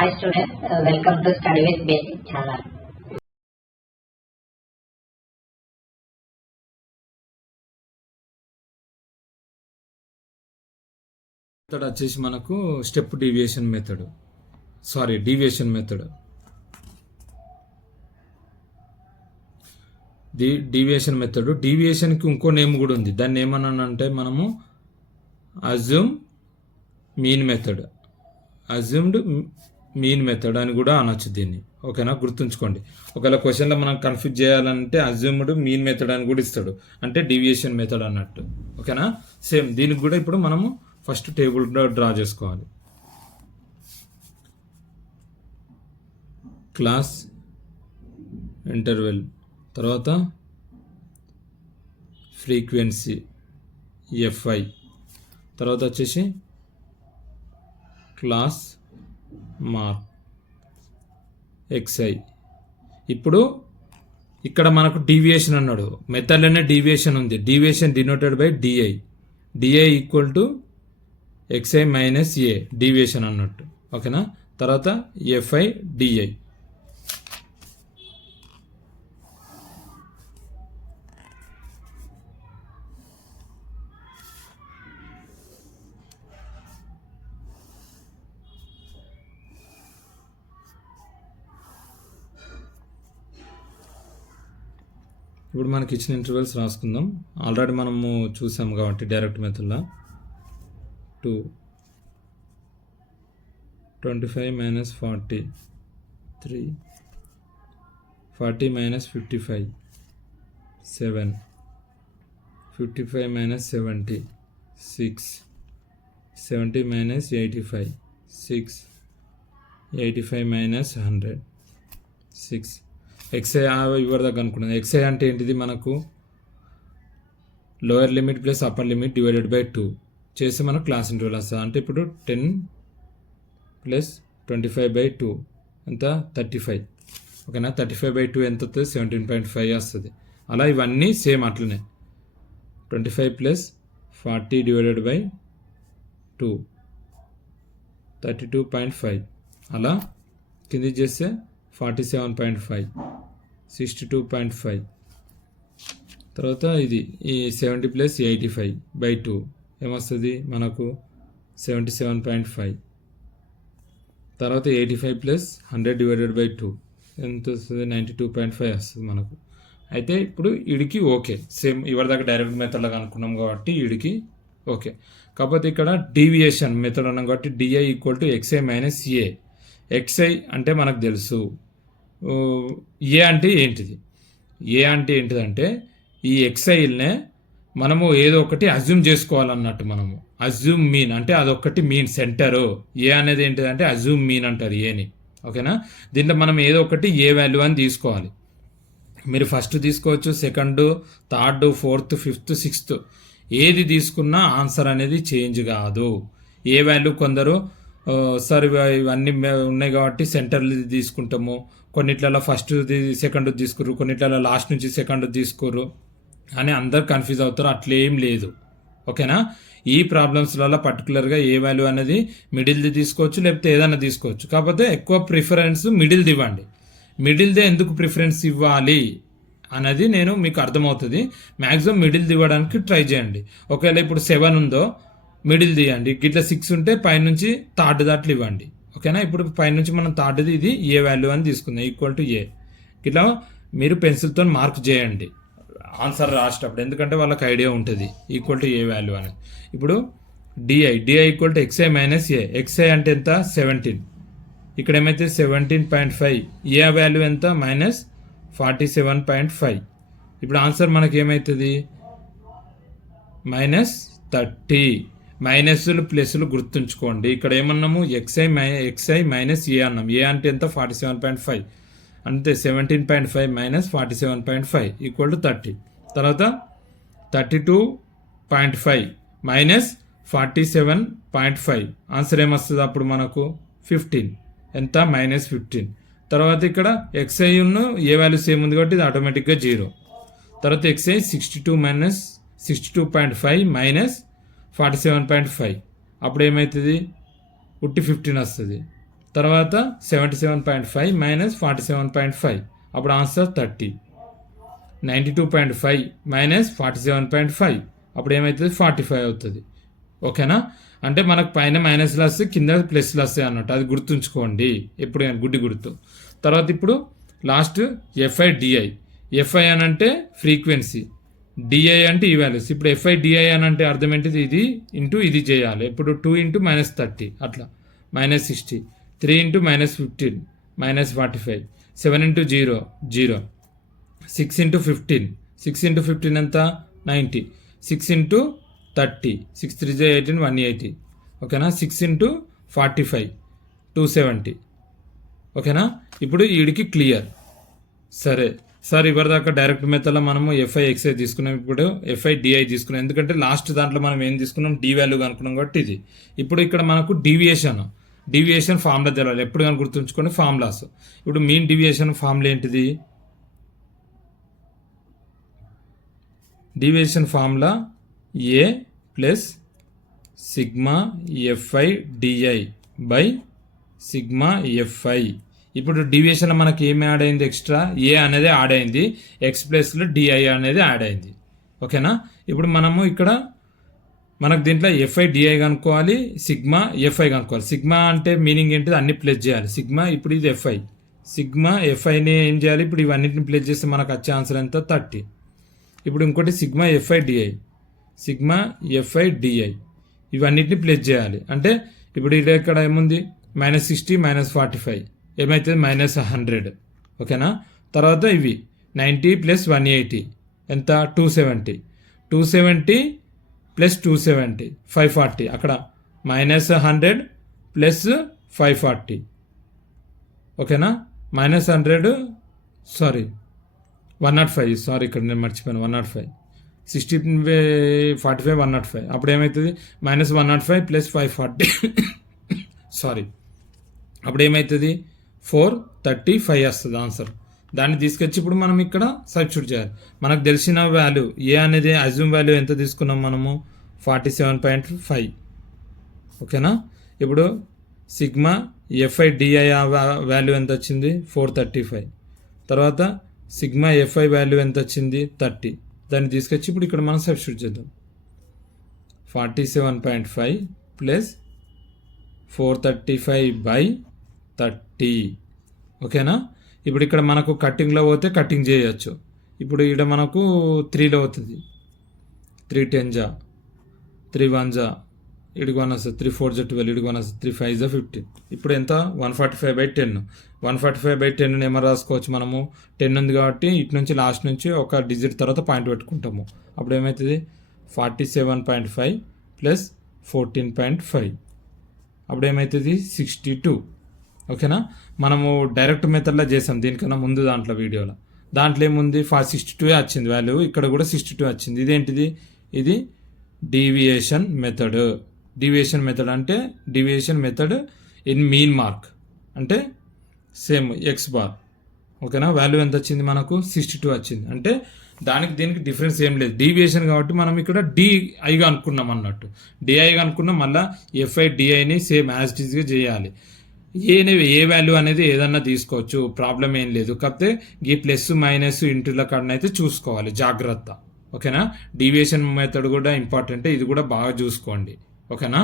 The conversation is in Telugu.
Hi students, welcome to Study with Basic channel. Method వచ్చేసి మనకు step deviation method deviation method. Deviation method, డీవియేషన్కి ఇంకో నేమ్ కూడా ఉంది. దాన్ని ఏమన్నానంటే మనము assume mean method, assumed mean method అని కూడా అనొచ్చు దీన్ని. ఓకేనా, గుర్తుంచుకోండి. ఒకవేళ క్వశ్చన్లో మనం కన్ఫ్యూజ్ చేయాలంటే అజ్యూమ్డ్ మీన్ మెథడ్ అని కూడా ఇస్తాడు, అంటే డీవియేషన్ మెథడ్ అన్నట్టు. ఓకేనా, సేమ్ దీనికి కూడా ఇప్పుడు మనము ఫస్ట్ టేబుల్ డ్రా చేసుకోవాలి. క్లాస్ ఇంటర్వెల్, తర్వాత ఫ్రీక్వెన్సీ ఎఫ్ఐ, తర్వాత వచ్చేసి క్లాస్ మార్క్ ఎక్స్ఐ. ఇప్పుడు ఇక్కడ మనకు డీవియేషన్ అన్నాడు, మెథడ్లోనే డీవియేషన్ ఉంది. Deviation denoted by DI, DI equal to xi minus A, deviation అన్నట్టు. ఓకేనా, తర్వాత ఎఫ్ఐ డిఐ. ఇప్పుడు మనకి ఇచ్చిన ఇంటర్వెల్స్ రాసుకుందాం. ఆల్రెడీ మనము చూసాము కాబట్టి డైరెక్ట్ మెథడ్లో 2, 25 minus 40, 3, 40 minus 55, 7, 55 minus 70, 6, 70 minus 85, 6, 85 minus 100, 6. Xi ఇవరి దగ్గర అనుకున్నాను. ఎక్స్ఐ అంటే ఏంటిది, మనకు lower limit plus upper limit divided by 2 చేసి మనకు క్లాస్ ఇంటర్వెల్ వస్తుంది. అంటే ఇప్పుడు 10 ప్లస్ 25/2 ఎంత, 35. ఓకేనా, 35/2 ఎంత వస్తుంది, 17.5 వస్తుంది. అలా ఇవన్నీ సేమ్ అట్లనే 25 ప్లస్ 40 డివైడెడ్ బై 2 32.5. అలా కింది చేస్తే 47.5, 62.5. తర్వాత ఇది ఈ 70 ప్లస్ 85/2 ఏమొస్తుంది మనకు 77.5. తర్వాత 85 ప్లస్ 100 డివైడెడ్ బై 2 ఎంత వస్తుంది, 92.5 వస్తుంది మనకు. అయితే ఇప్పుడు వీడికి ఓకే, సేమ్ ఇవరిదాకా డైరెక్ట్ మెథడ్లో అనుకున్నాం కాబట్టి వీడికి ఓకే. కాకపోతే ఇక్కడ డీవియేషన్ మెథడ్ అన్నాం కాబట్టి DI equal to xi minus A. Xi అంటే మనకు తెలుసు, ఏ అంటే ఏంటిది, ఏ అంటే ఏంటిదంటే ఈ ఎక్స్ఐల్నే మనము ఏదో ఒకటి అజ్యూమ్ చేసుకోవాలన్నట్టు. మనము అజ్యూమ్ మీన్ అంటే అదొక్కటి మీన్ సెంటరు. ఏ అనేది ఏంటిదంటే అజ్యూమ్ మీన్ అంటారు ఏని. ఓకేనా, దీంట్లో మనం ఏదో ఒకటి ఏ వాల్యూ అని తీసుకోవాలి. మీరు ఫస్ట్ తీసుకోవచ్చు, second, third, fourth, fifth, sixth, ఏది తీసుకున్నా ఆన్సర్ అనేది చేంజ్ కాదు. ఏ వాల్యూ కొందరు సార్ ఇవన్నీ ఉన్నాయి కాబట్టి సెంటర్లు తీసుకుంటాము, కొన్నిట్లలో ఫస్ట్ సెకండ్ తీసుకుర్రు, కొన్నిట్లలో లాస్ట్ నుంచి సెకండ్ తీసుకోరు అని అందరు కన్ఫ్యూజ్ అవుతారు. అట్లేం లేదు. ఓకేనా, ఈ ప్రాబ్లమ్స్లలో పర్టికులర్గా ఏ వాల్యూ అనేది మిడిల్ది తీసుకోవచ్చు, లేకపోతే ఏదైనా తీసుకోవచ్చు. కాకపోతే ఎక్కువ ప్రిఫరెన్స్ మిడిల్ది ఇవ్వండి. మిడిల్దే ఎందుకు ప్రిఫరెన్స్ ఇవ్వాలి అనేది నేను మీకు అర్థమవుతుంది. మ్యాక్సిమం మిడిల్ది ఇవ్వడానికి ట్రై చేయండి. ఒకవేళ ఇప్పుడు 7 ఉందో మిడిల్ తీయండి, గిట్లా 6 ఉంటే పైనుంచి థర్డ్ దాట్లు ఇవ్వండి. ఓకేనా, ఇప్పుడు పైనుంచి మనం థర్డ్ది ఇది ఏ వాల్యూ అని తీసుకుందాం, ఈక్వల్ టు ఏ. ఇట్లా మీరు పెన్సిల్తో మార్క్ చేయండి ఆన్సర్ రాసేటప్పుడు, ఎందుకంటే వాళ్ళకి ఐడియా ఉంటుంది ఈక్వల్ టు ఏ వాల్యూ అని. ఇప్పుడు DI equal to xi minus A. Xi అంటే ఎంత, 17. ఇక్కడ ఏమైతే 17.5, ఏ వాల్యూ ఎంత, మైనస్ 47.5. ఇప్పుడు ఆన్సర్ మనకి ఏమవుతుంది, మైనస్ 30. మైనస్లు ప్లస్లు గుర్తుంచుకోండి. ఇక్కడ ఏమన్నాము, ఎక్స్ఐ మైనస్ ఏ అన్నాం. ఏ అంటే ఎంత, 47.5. అంతే, 17.5 మైనస్ 47.5 ఈక్వల్ టు 30. తర్వాత 32.5 మైనస్ 47.5 ఆన్సర్ ఏమొస్తుంది అప్పుడు మనకు 15. ఎంత, మైనస్ 15. తర్వాత ఇక్కడ ఎక్స్ఐ ఏ వాల్యూ సేమ్ ఉంది కాబట్టి ఇది ఆటోమేటిక్గా 0. తర్వాత ఎక్స్ఐ 62.5 మైనస్ 47.5 అప్పుడు ఏమవుతుంది, 15 వస్తుంది. తర్వాత 77.5 మైనస్ 47.5, అప్పుడు ఆన్సర్ 30. 92.5 మైనస్ 47.5, అప్పుడు ఏమవుతుంది 45 అవుతుంది. ఓకేనా? అంటే మనకు పైన మైనస్లు వస్తే కింద ప్లస్లు వస్తాయి అన్నట్టు, అది గుర్తుంచుకోండి ఎప్పుడు గుడ్డి గుర్తు. తర్వాత ఇప్పుడు లాస్ట్ ఎఫ్ఐ డిఐ. ఎఫ్ఐ అని అంటే ఫ్రీక్వెన్సీ, డిఐ అంటే ఈ వాల్యూస్. ఇప్పుడు ఎఫ్ఐ డిఐ అని అంటే అర్థం ఏంటిది, ఇది ఇంటూ ఇది చేయాలి. ఇప్పుడు 2 ఇంటూ -30 అట్లా -60, 3 ఇంటూ -15 -45, 7 ఇంటూ 0 0, 6 ఇంటూ 15, 6 ఇంటూ 15 ఎంత 90, 6 ఇంటూ 30, 6 3 18 180. ఓకేనా? 6 ఇంటూ 45 270. ఓకేనా? ఇప్పుడు వీడికి క్లియర్. సరే సార్, ఇవరిదాకా డైరెక్ట్ మెథడ్లో మనము ఎఫ్ఐ ఎక్స్ఐ తీసుకున్నాం, ఇప్పుడు ఎఫ్ఐ డిఐ తీసుకున్నాం. ఎందుకంటే లాస్ట్ దాంట్లో మనం ఏం తీసుకున్నాం, డి వాల్యూ కనుక్కున్నాం కాబట్టి ఇది. ఇప్పుడు ఇక్కడ మనకు డీవియేషన్ ఫార్ములా తెలవాలి. ఎప్పుడు కానీ గుర్తుంచుకోండి ఫార్ములాస్. ఇప్పుడు మీన్ డీవియేషన్ ఫార్ములా ఏంటిది? Deviation formula A plus sigma F I D I by sigma F I. ఇప్పుడు డీవియేషన్లో మనకి ఏమి యాడ్ అయింది, ఎక్స్ట్రా ఏ అనేది యాడ్ అయింది, ఎక్స్ ప్లస్లో డిఐ అనేది యాడ్ అయింది. ఓకేనా? ఇప్పుడు మనము ఇక్కడ మనకు దీంట్లో ఎఫ్ఐ డిఐ కనుక్కోవాలి, సిగ్మా ఎఫ్ఐ కనుక్కోవాలి. సిగ్మా అంటే మీనింగ్ ఏంటిది, అన్ని ప్లస్ చేయాలి. సిగ్మా ఇప్పుడు ఇది ఎఫ్ఐ, సిగ్మా ఎఫ్ఐని ఏం చేయాలి, ఇప్పుడు ఇవన్నిటిని ప్లస్ చేస్తే మనకు వచ్చే ఆన్సర్ ఎంత 30. ఇప్పుడు ఇంకోటి సిగ్మా ఎఫ్ఐ డిఐ, ఇవన్నిటిని ప్లస్ చేయాలి. అంటే ఇప్పుడు ఇది ఇక్కడ ఏముంది, -60 -45 ఏమవుతుంది -100. ఓకేనా? తర్వాత ఇవి 90 + 180 ఎంత 270 + 270 540. అక్కడ -100 + 540. ఓకేనా? -100 సారీ 105, సారీ ఇక్కడ నేను మర్చిపోయాను, 105 60 45 105. అప్పుడు ఏమవుతుంది -105 + 540 సారీ, అప్పుడు ఏమవుతుంది 435 వస్తుంది ఆన్సర్. దాన్ని తీసుకొచ్చి ఇప్పుడు మనం ఇక్కడ సబ్స్టిట్యూట్ చేయాలి. మనకు తెలిసిన వాల్యూ ఏ అనేది అజ్యూమ్ వాల్యూ ఎంత తీసుకున్నాం మనము 47.5. ఓకేనా? ఇప్పుడు సిగ్మా ఎఫ్ఐ డిఐ వాల్యూ ఎంత వచ్చింది 435. తర్వాత సిగ్మా ఎఫ్ఐ వాల్యూ ఎంత వచ్చింది 30. దాన్ని తీసుకొచ్చి ఇప్పుడు ఇక్కడ మనం సబ్స్టిట్యూట్ చేద్దాం. 47.5 + 435/30. ఓకేనా? ఇప్పుడు ఇక్కడ మనకు కట్టింగ్లో పోతే కట్టింగ్ చేయొచ్చు. ఇప్పుడు ఇక్కడ మనకు 3లో అవుతుంది, 3 10 3 1 ఇడికి 1 వస్తుంది, 3 4 12 ఇడికి 1 వస్తుంది, 3 5 15. ఇప్పుడు ఎంత 145/10. 145/10 ఏమో రాసుకోవచ్చు మనము, 10 ఉంది కాబట్టి ఇటు నుంచి లాస్ట్ నుంచి ఒక డిజిట్ తర్వాత పాయింట్ పెట్టుకుంటాము. అప్పుడు ఏమవుతుంది 47.5 + 14.5, అప్పుడు ఏమవుతుంది 62. ఓకేనా? మనము డైరెక్ట్ మెథడ్లో చేసాం దీనికన్నా ముందు దాంట్లో వీడియోలో. దాంట్లో ఏముంది 62 వచ్చింది వాల్యూ, ఇక్కడ కూడా 62 వచ్చింది. ఇదేంటిది, ఇది డీవియేషన్ మెథడ్. డీవియేషన్ మెథడ్ అంటే deviation method in mean mark అంటే సేమ్ ఎక్స్ బార్. ఓకేనా? వాల్యూ ఎంత వచ్చింది మనకు 62 వచ్చింది. అంటే దానికి దీనికి డిఫరెన్స్ ఏం లేదు, డీవియేషన్ కాబట్టి మనం ఇక్కడ డిఐగా అనుకున్నాం అన్నట్టు. డిఐగా అనుకున్నాం, మళ్ళీ ఎఫ్ఐ డిఐని సేమ్ యాజ్ ఇట్ ఈస్గా చేయాలి. ఏ వాల్యూ అనేది ఏదన్నా తీసుకోవచ్చు, ప్రాబ్లం ఏం లేదు. కాకపోతే ఈ ప్లస్ మైనస్ ఇంటుల కాడనైతే చూసుకోవాలి జాగ్రత్త. ఓకేనా? డీవియేషన్ మెథడ్ కూడా ఇంపార్టెంట్, ఇది కూడా బాగా చూసుకోండి. ఓకేనా?